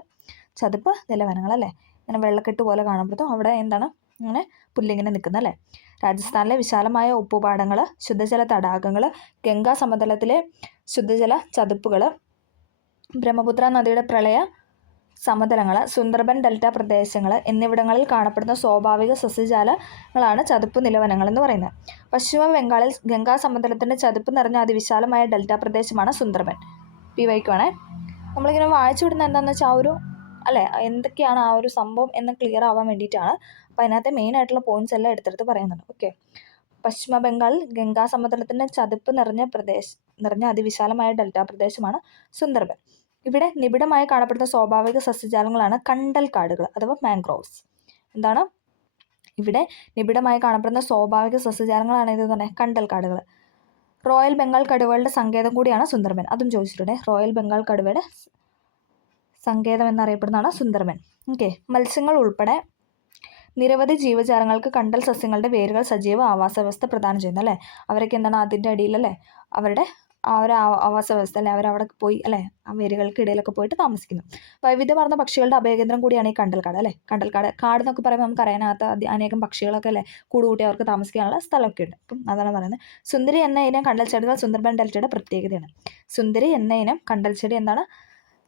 ചതുപ്പ് നിലവനങ്ങൾ അല്ലേ, ഇങ്ങനെ വെള്ളക്കെട്ട് പോലെ കാണപ്പെടുന്നു. അവിടെ എന്താണ് ഇങ്ങനെ പുല്ലിങ്ങനെ നിൽക്കുന്നത് അല്ലേ. രാജസ്ഥാനിലെ വിശാലമായ ഉപ്പുപാടങ്ങൾ, ശുദ്ധജല തടാകങ്ങൾ, ഗംഗാ സമതലത്തിലെ ശുദ്ധജല ചതുപ്പുകൾ, ബ്രഹ്മപുത്ര നദിയുടെ പ്രളയ സമതലങ്ങൾ, സുന്ദർബൻ ഡെൽറ്റ പ്രദേശങ്ങൾ എന്നിവിടങ്ങളിൽ കാണപ്പെടുന്ന സ്വാഭാവിക സസ്യജാലങ്ങളാണ് ചതുപ്പ് നിലവനങ്ങൾ എന്ന് പറയുന്നത്. പശ്ചിമ ബംഗാളിൽ ഗംഗാ സമതലത്തിൻ്റെ ചതുപ്പ് നിറഞ്ഞ അതിവിശാലമായ ഡെൽറ്റ പ്രദേശമാണ് സുന്ദർബൻ. വായിക്കുവാണേ. നമ്മളിങ്ങനെ വായിച്ചു വിടുന്ന എന്താണെന്ന് വെച്ചാൽ ആ ഒരു അല്ലേ എന്തൊക്കെയാണ് ആ ഒരു സംഭവം എന്ന് ക്ലിയർ ആവാൻ വേണ്ടിയിട്ടാണ്. അപ്പോൾ അതിനകത്ത് മെയിനായിട്ടുള്ള പോയിന്റ്സ് എല്ലാം എടുത്തെടുത്ത് പറയുന്നുണ്ട്. ഓക്കെ. പശ്ചിമ ബംഗാളിൽ ഗംഗാ സമതലത്തിൻ്റെ ചതുപ്പ് നിറഞ്ഞ അതിവിശാലമായ ഡെൽറ്റ പ്രദേശമാണ് സുന്ദർബൻ. ഇവിടെ നിബിഡമായി കാണപ്പെടുന്ന സ്വാഭാവിക സസ്യജാലങ്ങളാണ് കണ്ടൽ കാടുകൾ അഥവാ മാംഗ്രോവ്സ്. എന്താണ്? ഇവിടെ നിബിഡമായി കാണപ്പെടുന്ന സ്വാഭാവിക സസ്യജാലങ്ങളാണ് ഇതെന്ന് പറഞ്ഞാൽ കണ്ടൽ കാടുകൾ. റോയൽ ബംഗാൾ കടുവകളുടെ സങ്കേതം കൂടിയാണ് സുന്ദർബൻ. അതും ചോദിച്ചിട്ടുണ്ട്. റോയൽ ബംഗാൾ കടുവയുടെ സങ്കേതം എന്നറിയപ്പെടുന്നതാണ് സുന്ദർബൻ. ഓക്കെ. മത്സ്യങ്ങൾ ഉൾപ്പെടെ നിരവധി ജീവജാലങ്ങൾക്ക് കണ്ടൽ സസ്യങ്ങളുടെ വേരുകൾ സജീവ ആവാസ വ്യവസ്ഥ പ്രദാനം ചെയ്യുന്നു. അല്ലേ, അവരൊക്കെ എന്താണ് അതിൻ്റെ അടിയിലല്ലേ അവരുടെ ആ ഒരു ആവാസ വ്യവസ്ഥ അല്ലെ, അവരവിടെ പോയി അല്ലേ ആ വേരുകൾക്ക് ഇടയിലൊക്കെ പോയിട്ട് താമസിക്കുന്നു. വൈവിധ്യമാർന്ന പക്ഷികളുടെ അഭയകേന്ദ്രം കൂടിയാണ് ഈ കണ്ടൽക്കാട്. അല്ലേ, കണ്ടൽക്കാട് എന്നൊക്കെ പറയുമ്പോൾ നമുക്ക് അറിയാനകത്ത് അനേകം പക്ഷികളൊക്കെ അല്ലേ കൂടുകൂട്ടി അവർക്ക് താമസിക്കാനുള്ള സ്ഥലമൊക്കെ ഉണ്ട്. അപ്പം അതാണ് പറയുന്നത്. സുന്ദരി എന്ന ഇനം കണ്ടൽ ചെടികൾ സുന്ദർബൻ ഡെൽറ്റയുടെ പ്രത്യേകതയാണ്. സുന്ദരി എന്ന ഇനം കണ്ടൽ ചെടി എന്താണ്?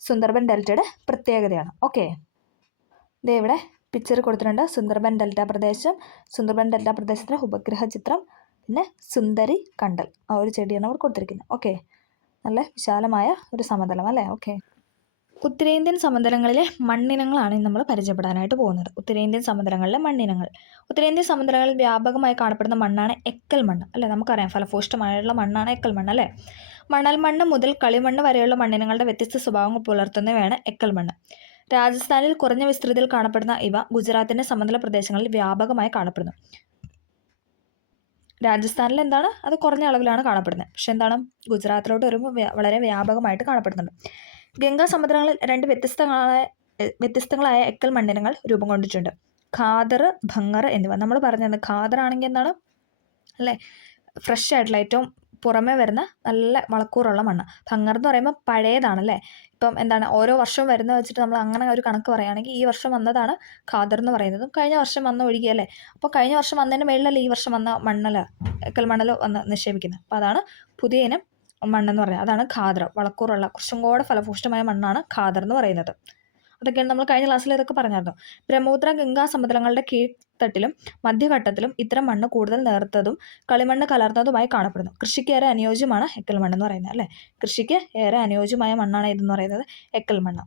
സുന്ദർബൻ ഡെൽറ്റയുടെ പ്രത്യേകതയാണ്. ഓക്കെ. ദേ ഇവിടെ പിക്ചർ കൊടുത്തിട്ടുണ്ട്. സുന്ദർബൻ ഡെൽറ്റ പ്രദേശം, സുന്ദർബൻ ഡെൽറ്റ പ്രദേശത്തിൻ്റെ ഉപഗ്രഹ ചിത്രം, പിന്നെ സുന്ദരി കണ്ടൽ ആ ഒരു ചെടിയാണ് അവിടെ കൊടുത്തിരിക്കുന്നത്. ഓക്കെ. നല്ല വിശാലമായ ഒരു സമതലം അല്ലേ. ഓക്കെ. ഉത്തരേന്ത്യൻ സമതലങ്ങളിലെ മണ്ണിനങ്ങളാണ് നമ്മൾ പരിചയപ്പെടാനായിട്ട് പോകുന്നത്. ഉത്തരേന്ത്യൻ സമതലങ്ങളിലെ മണ്ണിനങ്ങൾ. ഉത്തരേന്ത്യൻ സമതലങ്ങളിൽ വ്യാപകമായി കാണപ്പെടുന്ന മണ്ണാണ് എക്കൽ മണ്ണ്. അല്ലേ, നമുക്കറിയാം ഫലഭൂഷ്ടമായുള്ള മണ്ണാണ് എക്കൽ മണ്ണ്. അല്ലേ, മണൽ മണ്ണ് മുതൽ കളിമണ്ണ് വരെയുള്ള മണ്ണിനങ്ങളുടെ വ്യത്യസ്ത സ്വഭാവങ്ങൾ പുലർത്തുന്നവയാണ് എക്കൽ മണ്ണ്. രാജസ്ഥാനിൽ കുറഞ്ഞ വിസ്തൃതിയിൽ കാണപ്പെടുന്ന ഇവ ഗുജറാത്തിൻ്റെ സമതല പ്രദേശങ്ങളിൽ വ്യാപകമായി കാണപ്പെടുന്നു. രാജസ്ഥാനിൽ എന്താണ് അത് കുറഞ്ഞ അളവിലാണ് കാണപ്പെടുന്നത്. പക്ഷെ എന്താണ് ഗുജറാത്തിലോട്ട് വരുമ്പോൾ വളരെ വ്യാപകമായിട്ട് കാണപ്പെടുന്നുണ്ട്. ഗംഗാ സമതലങ്ങളിൽ 2 വ്യത്യസ്തങ്ങളായ എക്കൽ മണ്ണിനങ്ങൾ രൂപം കൊണ്ടിട്ടുണ്ട്. ഖാദർ, ഭംഗർ എന്നിവ. നമ്മൾ പറഞ്ഞത് ഖാദർ ആണെങ്കിൽ എന്താണ് അല്ലേ ഫ്രഷ് ആയിട്ടുള്ള ഏറ്റവും പുറമേ വരുന്ന നല്ല വളക്കൂറുള്ള മണ്ണ്. ഭംഗർ എന്ന് പറയുമ്പോൾ പഴയതാണല്ലേ. ഇപ്പം എന്താണ് ഓരോ വർഷവും വരുന്നത് വെച്ചിട്ട് നമ്മൾ അങ്ങനെ ഒരു കണക്ക് പറയുകയാണെങ്കിൽ ഈ വർഷം വന്നതാണ് ഖാദർ എന്ന് പറയുന്നതും കഴിഞ്ഞ വർഷം വന്ന ഒഴുകിയല്ലേ. അപ്പോൾ കഴിഞ്ഞ വർഷം വന്നതിന് മേളിലല്ലേ ഈ വർഷം വന്ന മണ്ണല്ല എക്കൽ മണ്ണൽ വന്ന് നിക്ഷേപിക്കുന്നത്. അപ്പോൾ അതാണ് പുതിയ ഇനം മണ്ണെന്ന് പറയുന്നത്. അതാണ് ഖാദർ. വളക്കൂറുള്ള കുറച്ചും കൂടെ ഫലഭൂഷ്ടമായ മണ്ണാണ് ഖാദർ എന്ന് പറയുന്നത്. അതൊക്കെയാണ് നമ്മൾ കഴിഞ്ഞ ക്ലാസ്സിൽ ഇതൊക്കെ പറഞ്ഞായിരുന്നു. ബ്രഹ്മപുത്ര ഗംഗാ സമതലങ്ങളുടെ കീഴ്ത്തട്ടിലും മധ്യഘട്ടത്തിലും ഇത്തരം മണ്ണ് കൂടുതൽ നേർത്തതും കളിമണ്ണ് കലർന്നതുമായി കാണപ്പെടുന്നു. കൃഷിക്ക് ഏറെ അനുയോജ്യമാണ് എക്കൽ മണ്ണ് എന്ന് പറയുന്നത് അല്ലേ. കൃഷിക്ക് ഏറെ അനുയോജ്യമായ മണ്ണാണ് ഇതെന്ന് പറയുന്നത് എക്കൽ മണ്ണ്.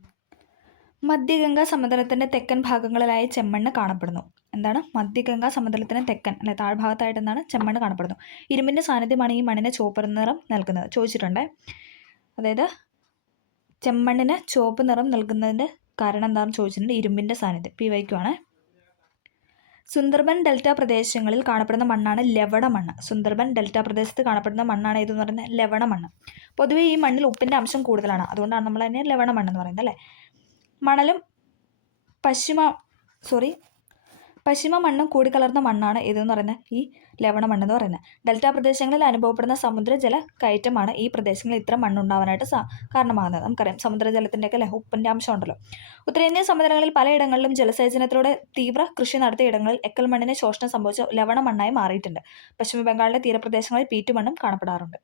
മധ്യഗംഗാ സമതലത്തിന്റെ തെക്കൻ ഭാഗങ്ങളിലായി ചെമ്മണ്ണ് കാണപ്പെടുന്നു. എന്താണ്? മധ്യഗംഗാ സമതലത്തിന് തെക്കൻ അല്ലെ താഴ്ഭാഗത്തായിട്ട് എന്താണ് ചെമ്മണ്ണ് കാണപ്പെടുന്നു. ഇരുമ്പിന്റെ സാന്നിധ്യമാണ് ഈ മണ്ണിന് ചുവപ്പ് നിറം നൽകുന്നത്. ചോദിച്ചിട്ടുണ്ട്. അതായത് ചെമ്മണ്ണിന് ചുവപ്പ് നിറം നൽകുന്നതിന്റെ കാരണം എന്താണെന്ന് ചോദിച്ചിട്ടുണ്ട്. ഇരുമ്പിന്റെ സാന്നിധ്യം. PYQ ആണ്. സുന്ദർബൻ ഡെൽറ്റ പ്രദേശങ്ങളിൽ കാണപ്പെടുന്ന മണ്ണാണ് ലവണ മണ്ണ്. സുന്ദർബൻ ഡെൽറ്റ പ്രദേശത്ത് കാണപ്പെടുന്ന മണ്ണാണ് ഇതെന്ന് പറയുന്നത് ലവണ മണ്ണ്. പൊതുവേ ഈ മണ്ണിൽ ഉപ്പിന്റെ അംശം കൂടുതലാണ്. അതുകൊണ്ടാണ് നമ്മൾ അതിനെ ലവണ മണ്ണെന്ന് പറയുന്നത് അല്ലേ. മണലും പശ്ചിമ മണ്ണും കൂടിക്കലർന്ന മണ്ണാണ് ഇതെന്ന് പറയുന്നത് ഈ ലവണ മണ്ണെന്ന് പറയുന്നത്. ഡെൽറ്റ പ്രദേശങ്ങളിൽ അനുഭവപ്പെടുന്ന സമുദ്രജല കയറ്റമാണ് ഈ പ്രദേശങ്ങളിൽ ഇത്തരം മണ്ണുണ്ടാവാനായിട്ട് കാരണമാകുന്നത്. നമുക്കറിയാം സമുദ്രജലത്തിൻ്റെയൊക്കെ അല്ലെ ഉപ്പിൻ്റെ അംശം ഉണ്ടല്ലോ. ഉത്തരേന്ത്യൻ സമുദ്രങ്ങളിൽ പലയിടങ്ങളിലും ജലസേചനത്തിലൂടെ തീവ്ര കൃഷി നടത്തിയ ഇടങ്ങളിൽ എക്കൽ മണ്ണിന് ശോഷണം സംഭവിച്ച ലവണ മണ്ണായി മാറിയിട്ടുണ്ട്. പശ്ചിമ ബംഗാളിലെ തീരപ്രദേശങ്ങളിൽ പീറ്റു മണ്ണും കാണപ്പെടാറുണ്ട്.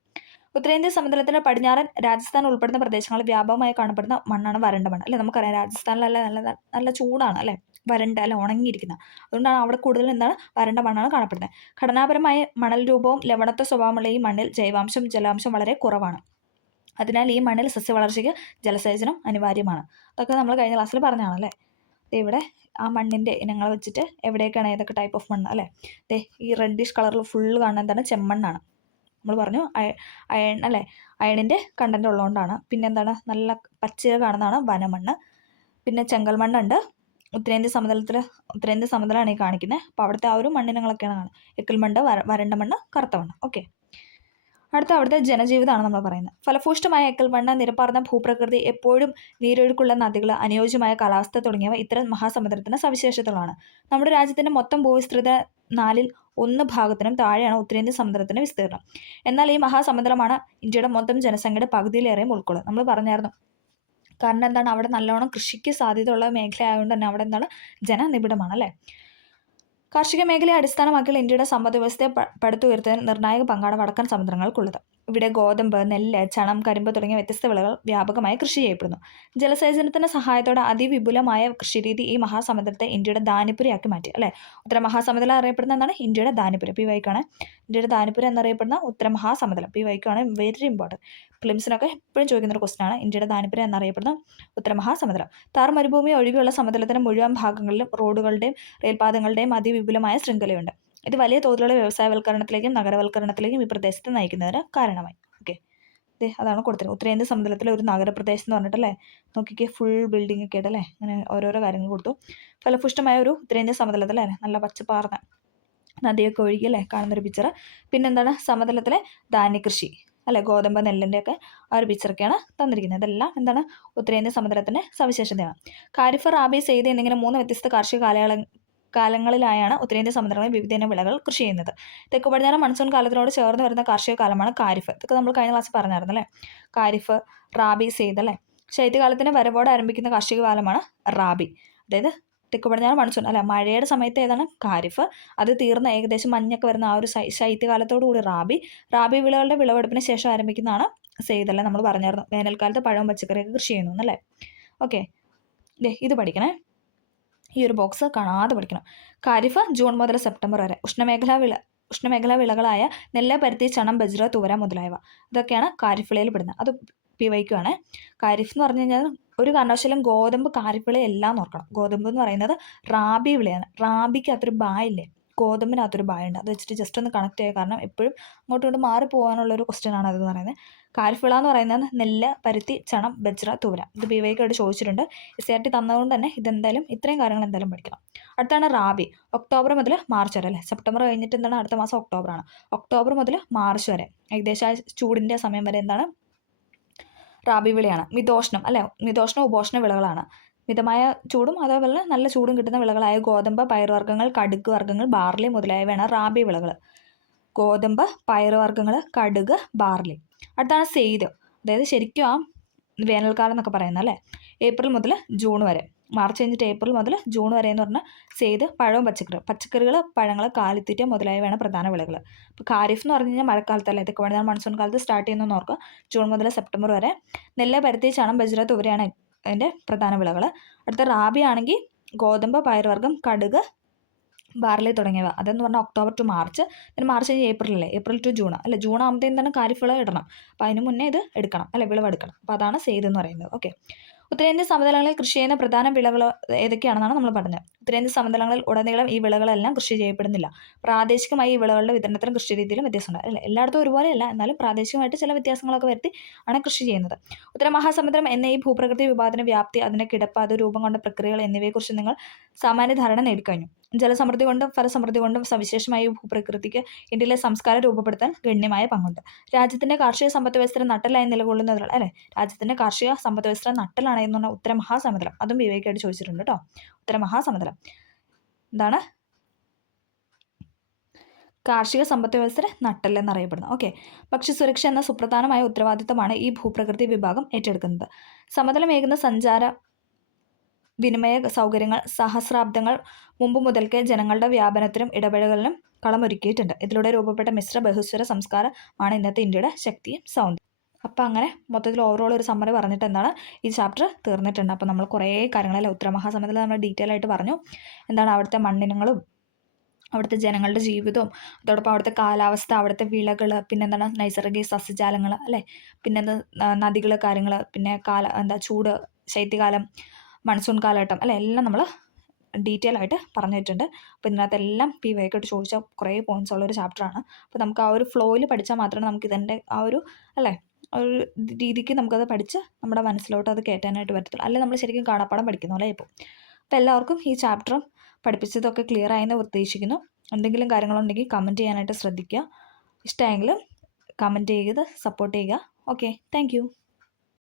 ഉത്തരേന്ത്യൻ സമുദ്രത്തിന്റെ പടിഞ്ഞാറൻ രാജസ്ഥാൻ ഉൾപ്പെടുന്ന പ്രദേശങ്ങളിൽ വ്യാപകമായി കാണപ്പെടുന്ന മണ്ണാണ് വരണ്ട മണ്ണ് അല്ലെ. നമുക്കറിയാം രാജസ്ഥാനിലല്ല നല്ല ചൂടാണ് അല്ലെ, വരണ്ട അല്ല ഉണങ്ങിയിരിക്കുന്ന. അതുകൊണ്ടാണ് അവിടെ കൂടുതൽ എന്താണ് വരണ്ട മണ്ണാണ് കാണപ്പെടുന്നത്. ഘടനാപരമായ മണൽ രൂപവും ലവണത്വ സ്വഭാവമുള്ള ഈ മണ്ണിൽ ജൈവാംശം ജലാംശം വളരെ കുറവാണ്. അതിനാൽ ഈ മണ്ണിൽ സസ്യവളർച്ചയ്ക്ക് ജലസേചനം അനിവാര്യമാണ്. അതൊക്കെ നമ്മൾ കഴിഞ്ഞ ക്ലാസ്സിൽ പറഞ്ഞാണല്ലേ. ഇവിടെ ആ മണ്ണിൻ്റെ ഇനങ്ങൾ വെച്ചിട്ട് എവിടെയൊക്കെയാണ് ഏതൊക്കെ ടൈപ്പ് ഓഫ് മണ്ണ് അല്ലേ. ഈ റെഡിഷ് കളറിൽ ഫുള്ള് കാണുന്ന എന്താണ് ചെമ്മണ്ണാണ്. നമ്മൾ പറഞ്ഞു അയൺ അല്ലേ, അയണിൻ്റെ കണ്ടന്റ് ഉള്ളതുകൊണ്ടാണ്. പിന്നെ എന്താണ് നല്ല പച്ച കാണുന്നതാണ് വനമണ്ണ്. പിന്നെ ചെങ്കൽ മണ്ണുണ്ട്. ഉത്തരേന്ത്യ സമതലമാണ് ഈ കാണിക്കുന്നത്. അപ്പോൾ അവിടുത്തെ ആ ഒരു മണ്ണിനങ്ങളൊക്കെയാണ് കാണുന്നത്. എക്കൽ മണ്ണ്, വരണ്ട മണ്ണ്, കറുത്ത മണ്ണ്. ഓക്കെ. അടുത്ത അവിടുത്തെ ജനജീവിതമാണ് നമ്മൾ പറയുന്നത്. ഫലഭൂഷ്ടമായ എക്കൽ മണ്ണ്, നിരപ്പാർന്ന ഭൂപ്രകൃതി, എപ്പോഴും നീരൊഴുക്കുള്ള നദികൾ, അനുയോജ്യമായ കാലാവസ്ഥ തുടങ്ങിയവ ഇത്തരം മഹാസമുദ്രത്തിന് സവിശേഷതകളാണ്. നമ്മുടെ രാജ്യത്തിൻ്റെ മൊത്തം ഭൂവിസ്തൃത 1/4 താഴെയാണ് ഉത്തരേന്ത്യൻ സമുദ്രത്തിന്റെ വിസ്തീർണം. എന്നാൽ ഈ മഹാസമുദ്രമാണ് ഇന്ത്യയുടെ മൊത്തം ജനസംഖ്യയുടെ പകുതിയിലേറെയും ഉൾക്കൊള്ളുന്നത്. നമ്മൾ പറഞ്ഞായിരുന്നു. കാരണം എന്താണ്? അവിടെ നല്ലോണം കൃഷിക്ക് സാധ്യതയുള്ള മേഖല ആയതുകൊണ്ട് തന്നെ അവിടെ എന്താണ് ജനനിബിഡമാണ് അല്ലേ. കാർഷിക മേഖലയെ അടിസ്ഥാനമാക്കിയുള്ള ഇന്ത്യയുടെ സമ്പദ് വ്യവസ്ഥയെ പടുത്തുയർത്തുന്നതിന് നിർണായക പങ്കാണ് വടക്കൻ സമുദ്രങ്ങൾക്കുള്ളത്. ഇവിടെ ഗോതമ്പ്, നെല്ല്, ചണം, കരിമ്പ് തുടങ്ങിയ വ്യത്യസ്ത വിളകൾ വ്യാപകമായി കൃഷി ചെയ്യപ്പെടുന്നു. ജലസേചനത്തിന്റെ സഹായത്തോടെ അതിവിപുലമായ കൃഷിരീതി ഈ മഹാസമുദ്രത്തെ ഇന്ത്യയുടെ ദാനിപുരയാക്കി മാറ്റി അല്ലേ. ഉത്തര മഹാസമുദ്രം അറിയപ്പെടുന്ന എന്താണ്? ഇന്ത്യയുടെ ദാനിപുരം. PYQ ആണ്. ഇന്ത്യയുടെ ദാനിപുരം എന്നറിയപ്പെടുന്ന ഉത്തര മഹാസമുദ്രം. PYQ ആണ്. Very important. ഫിലിംസിനൊക്കെ എപ്പോഴും ചോദിക്കുന്നൊരു ക്വസ്റ്റൻ ആണ്. ഇന്ത്യയുടെ ദാനിപുരം എന്നറിയപ്പെടുന്ന ഉത്തര മഹാസമുദ്രം. താർ മരുഭൂമി ഒഴികെയുള്ള സമതലത്തിന്റെ മുഴുവൻ ഭാഗങ്ങളിലും റോഡുകളുടെയും റെയിൽപാതകളുടെയും അതിവിപുലമായ ശൃംഖലയുണ്ട്. ഇത് വലിയ തോതിലുള്ള വ്യവസായവൽക്കരണത്തിലേക്കും നഗരവൽക്കരണത്തിലേക്കും ഈ പ്രദേശത്ത് നയിക്കുന്നതിന് കാരണമായി. ഓക്കെ. അതാണ് കൊടുത്തത്. ഉത്തരേന്ത്യൻ സമതലത്തിലെ ഒരു നഗരപ്രദേശം എന്ന് പറഞ്ഞിട്ടല്ലേ. നോക്കിക്കേ, ഫുൾ ബിൽഡിംഗ് ഒക്കെ ആയിട്ടല്ലേ. അങ്ങനെ ഓരോരോ കാര്യങ്ങൾ കൊടുത്തു. ഫലഭൂഷ്ടമായ ഒരു ഉത്തരേന്ത്യൻ സമതലത്തിലെ നല്ല പച്ചപ്പാർന്ന നദിയൊക്കെ ഒഴുകിയല്ലേ കാണുന്നൊരു പിക്ചർ. പിന്നെന്താണ്? സമതലത്തിലെ ധാന്യകൃഷി അല്ലെ, ഗോതമ്പ്, നെല്ലിൻ്റെയൊക്കെ ആ ഒരു പിക്ചറൊക്കെയാണ് തന്നിരിക്കുന്നത്. ഇതെല്ലാം എന്താണ്? ഉത്തരേന്ത്യൻ സമുദ്രത്തിൻ്റെ സവിശേഷതയാണ്. ഖാരിഫ്, റാബി, സെയ്ദ് എന്നിങ്ങനെ 3 വ്യത്യസ്ത കാർഷിക കാലങ്ങളിലായാണ് ഉത്തരേന്ത്യൻ സമുദ്രങ്ങളിൽ വിവിധയിനം വിളകൾ കൃഷി ചെയ്യുന്നത്. തെക്ക് പടിഞ്ഞാറൻ മൺസൂൺ കാലത്തിനോട് ചേർന്ന് വരുന്ന കാർഷിക കാലമാണ് ഖാരിഫ്. ഇതൊക്കെ നമ്മൾ കഴിഞ്ഞ ക്ലാസ്സിൽ പറഞ്ഞായിരുന്നു അല്ലേ. ഖാരിഫ്, റാബി, സെയ്ദ് അല്ലേ. ശൈത്യകാലത്തിന് വരവോടെ ആരംഭിക്കുന്ന കാർഷിക കാലമാണ് റാബി. അതായത് തെക്ക് പടിഞ്ഞാറൻ മൺസൂൺ അല്ല, മഴയുടെ സമയത്ത് ഏതാണ്? ഖാരിഫ്. അത് തീർന്ന ഏകദേശം മഞ്ഞൊക്കെ വരുന്ന ആ ഒരു ശൈത്യകാലത്തോടു കൂടി റാബി വിളകളുടെ വിളവെടുപ്പിന് ശേഷം ആരംഭിക്കുന്നതാണ് സെയ്ദ് അല്ലേ. നമ്മൾ പറഞ്ഞായിരുന്നു വേനൽക്കാലത്ത് പഴവും പച്ചക്കറിയൊക്കെ കൃഷി ചെയ്യുന്നു എന്നല്ലേ. ഓക്കെ. ഇത് പഠിക്കണേ. ഈ ഒരു ബോക്സ് കാണാതെ പഠിക്കണം. ഖാരിഫ് ജൂൺ മുതൽ സെപ്റ്റംബർ വരെ. ഉഷ്ണമേഖലാ വിളകളായ നെല്ല്, പരുത്തി, ചണം, ബജ്ര, തുവര മുതലായവ ഇതൊക്കെയാണ് ഖാരിഫ് വിളയിൽ പെടുന്നത്. അത് PYQ ആണ്. ഖാരിഫ് എന്ന് പറഞ്ഞു കഴിഞ്ഞാൽ ഒരു കാരണവശാലും ഗോതമ്പ് ഖാരിഫ് വിളയെല്ലാം നോക്കണം. ഗോതമ്പ് എന്ന് പറയുന്നത് റാബി വിളയാണ്. റാബിക്ക് അതൊരു ബായില്ലേ, ഗോതമ്പിനകത്തൊരു ബായുണ്ട്. അത് വെച്ചിട്ട് ജസ്റ്റ് ഒന്ന് കണക്ട് ചെയ്യുക. കാരണം എപ്പോഴും അങ്ങോട്ടും മാറി പോകാനുള്ളൊരു ക്വസ്റ്റ്യൻ ആണ് അതെന്ന് പറയുന്നത്. ഖാരിഫ് വിള എന്ന് പറയുന്നത് നെല്ല്, പരുത്തി, ചണം, ബജ്ര, തുവര. ഇത് PYQ ആയിട്ട് ചോദിച്ചിട്ടുണ്ട്. SCRT തന്നതുകൊണ്ട് തന്നെ ഇതെന്തായാലും ഇത്രയും കാര്യങ്ങൾ എന്തായാലും പഠിക്കണം. അടുത്താണ് റാബി. ഒക്ടോബർ മുതൽ മാർച്ച് വരെ അല്ലേ. സെപ്റ്റംബർ കഴിഞ്ഞിട്ട് എന്താണ്? അടുത്ത മാസം ഒക്ടോബറാണ്. ഒക്ടോബർ മുതൽ മാർച്ച് വരെ ഏകദേശം ചൂടിൻ്റെ സമയം വരെ എന്താണ്? റാബി വിളയാണ്. മിതോഷ്ണം അല്ലേ. മിതോഷ്ണ ഉപോഷ്ണ വിളകളാണ്. മിതമായ ചൂടും അതേപോലെ നല്ല ചൂടും കിട്ടുന്ന വിളകളായ ഗോതമ്പ്, പയറുവർഗ്ഗങ്ങൾ, കടുക് വർഗ്ഗങ്ങൾ, ബാർലി മുതലായവയാണ് റാബി വിളകൾ. ഗോതമ്പ്, പയറുവർഗ്ഗങ്ങൾ, കടുക്, ബാർലി. അടുത്താണ് സെയ്ദ്. അതായത് ശരിക്കും ആ വേനൽക്കാലം എന്നൊക്കെ പറയുന്നത് അല്ലേ. ഏപ്രിൽ മുതൽ ജൂൺ വരെ. മാർച്ച് കഴിഞ്ഞിട്ട് ഏപ്രിൽ മുതൽ ജൂൺ വരെ എന്ന് പറഞ്ഞാൽ സെയ്ദ് പഴവും പച്ചക്കറികൾ, പഴങ്ങൾ, കാലിത്തീറ്റ മുതലായവയാണ് പ്രധാന വിളകൾ. ഇപ്പോൾ ഖാരിഫ് എന്ന് പറഞ്ഞു കഴിഞ്ഞാൽ മഴക്കാലത്തല്ലേ. ഇതൊക്കെ പടിഞ്ഞാറൻ മൺസൂൺ കാലത്ത് സ്റ്റാർട്ട് ചെയ്യുന്നതെന്ന് ഓർക്കുക. ജൂൺ മുതൽ സെപ്റ്റംബർ വരെ. നെല്ല്, പരുത്തി, ചണം, ബജ്ര, തുവരയാണ് അതിൻ്റെ പ്രധാന വിളകൾ. അടുത്ത റാബി ആണെങ്കിൽ ഗോതമ്പ്, പയറുവർഗ്ഗം, കടുക്, ബാർലി തുടങ്ങിയവ. അതെന്ന് പറഞ്ഞാൽ ഒക്ടോബർ ടു മാർച്ച്. പിന്നെ മാർച്ച് കഴിഞ്ഞ് ഏപ്രിലല്ലേ, ഏപ്രിൽ ടു ജൂൺ അല്ലെ, ജൂൺ ആകുമ്പോഴത്തേക്കും തന്നെ ഖാരിഫ് വിളവ് ഇടണം. അപ്പോൾ അതിന് മുന്നേ ഇത് എടുക്കണം അല്ലെ, വിളവെടുക്കണം. അപ്പോൾ അതാണ് സെയ്ത് എന്ന് പറയുന്നത്. ഓക്കെ. ഉത്തരേന്ത്യൻ സമതലങ്ങളിൽ കൃഷി ചെയ്യുന്ന പ്രധാന വിളകൾ ഏതൊക്കെയാണെന്നാണ് നമ്മൾ പറഞ്ഞത്. ഉത്തരേന്ത്യൻ സമതലങ്ങളിൽ ഉടനീളം ഈ വിളകളെല്ലാം കൃഷി ചെയ്യപ്പെടുന്നില്ല. പ്രാദേശികമായി ഈ വിളകളുടെ വിതരണത്തിലും കൃഷി രീതിയിലും വ്യത്യാസമുണ്ട് അല്ലേ. എല്ലായിടത്തും ഒരുപോലെയല്ല, എന്നാലും പ്രാദേശികമായിട്ട് ചില വ്യത്യാസങ്ങളൊക്കെ വരുത്തി ആണ് കൃഷി ചെയ്യുന്നത്. ഉത്തരമഹാസമുദ്രം എന്ന ഈ ഭൂപ്രകൃതി വിഭാഗത്തിന് വ്യാപ്തി, അതിൻ്റെ കിടപ്പ്, അത് രൂപം കൊണ്ട പ്രക്രിയകൾ എന്നിവയെക്കുറിച്ച് നിങ്ങൾ സാമാന്യ ധാരണ നേടിക്കഴിഞ്ഞു. ജലസമൃദ്ധി കൊണ്ടും ഫലസമൃദ്ധി കൊണ്ടും സവിശേഷമായ ഈ ഭൂപ്രകൃതിക്ക് ഇന്ത്യയിലെ സംസ്കാരം രൂപപ്പെടുത്താൻ ഗണ്യമായ പങ്കുണ്ട്. രാജ്യത്തിൻ്റെ കാർഷിക സമ്പദ് വ്യവസ്ഥ നട്ടലായി നിലകൊള്ളുന്നതിനാൽ അല്ലേ, രാജ്യത്തിൻ്റെ കാർഷിക സമ്പദ് വ്യവസ്ഥ നട്ടലാണ് എന്ന് പറഞ്ഞാൽ ഉത്തരമഹാസമുദ്രം. അതും വിവേകമായിട്ട് ചോദിച്ചിട്ടുണ്ട് കേട്ടോ. ഉത്തരമഹാസമുദ്രം എന്താണ്? കാർഷിക സമ്പദ് വ്യവസ്ഥ നട്ടൽ എന്നറിയപ്പെടുന്നത്. ഓക്കെ. ഭക്ഷ്യസുരക്ഷ എന്ന സുപ്രധാനമായ ഉത്തരവാദിത്തമാണ് ഈ ഭൂപ്രകൃതി വിഭാഗം ഏറ്റെടുക്കുന്നത്. സമതലമേകുന്ന സഞ്ചാര വിനിമയ സൗകര്യങ്ങൾ സഹസ്രാബ്ദങ്ങൾ മുമ്പ് മുതൽക്കേ ജനങ്ങളുടെ വ്യാപനത്തിനും ഇടപെടലിനും കളമൊരുക്കിയിട്ടുണ്ട്. ഇതിലൂടെ രൂപപ്പെട്ട മിശ്ര ബഹുസ്വര സംസ്കാരമാണ് ഇന്നത്തെ ഇന്ത്യയുടെ ശക്തിയും സൗന്ദര്യം. അപ്പോൾ അങ്ങനെ മൊത്തത്തിൽ ഓവറോൾ ഒരു സമ്മറി പറഞ്ഞിട്ട് എന്താണ് ഈ ചാപ്റ്റർ തീർന്നിട്ടുണ്ട്. അപ്പോൾ നമ്മൾ കുറേ കാര്യങ്ങളല്ലേ ഉത്തരമഹാസമുദ്രത്തിൽ നമ്മൾ ഡീറ്റെയിൽ ആയിട്ട് പറഞ്ഞു. എന്താണ് അവിടുത്തെ മണ്ണിനങ്ങളും അവിടുത്തെ ജനങ്ങളുടെ ജീവിതവും അതോടൊപ്പം അവിടുത്തെ കാലാവസ്ഥ, അവിടുത്തെ വിളകൾ, പിന്നെന്താണ് നൈസർഗിക സസ്യജാലങ്ങൾ അല്ലേ, പിന്നെ നദികൾ, കാര്യങ്ങൾ, പിന്നെ ചൂട്, ശൈത്യകാലം, മൺസൂൺ കാലഘട്ടം അല്ലേ, എല്ലാം നമ്മൾ ഡീറ്റെയിൽ ആയിട്ട് പറഞ്ഞിട്ടുണ്ട്. അപ്പോൾ ഇതിനകത്തെല്ലാം വേഗമായിട്ട് ചോദിച്ച കുറേ പോയിൻറ്റ്സ് ഉള്ളൊരു ചാപ്റ്ററാണ്. അപ്പോൾ നമുക്ക് ആ ഒരു ഫ്ലോയിൽ പഠിച്ചാൽ മാത്രമേ നമുക്ക് ഇതിൻ്റെ ആ ഒരു അല്ലേ ഒരു രീതിക്ക് നമുക്കത് പഠിച്ച് നമ്മുടെ മനസ്സിലോട്ട് അത് കയറ്റാനായിട്ട് പറ്റത്തുള്ളൂ. അല്ലെങ്കിൽ നമ്മൾ ശരിക്കും കാണാപ്പാടം പഠിക്കുന്ന പോലെ ഇപ്പോൾ. അപ്പോൾ എല്ലാവർക്കും ഈ ചാപ്റ്ററും പഠിപ്പിച്ചതൊക്കെ ക്ലിയർ ആയെന്ന് ഉദ്ദേശിക്കുന്നു. എന്തെങ്കിലും കാര്യങ്ങളുണ്ടെങ്കിൽ കമൻറ്റ് ചെയ്യാനായിട്ട് ശ്രദ്ധിക്കുക. ഇഷ്ടമായെങ്കിൽ കമൻറ്റ് ചെയ്ത് സപ്പോർട്ട് ചെയ്യുക. Okay, thank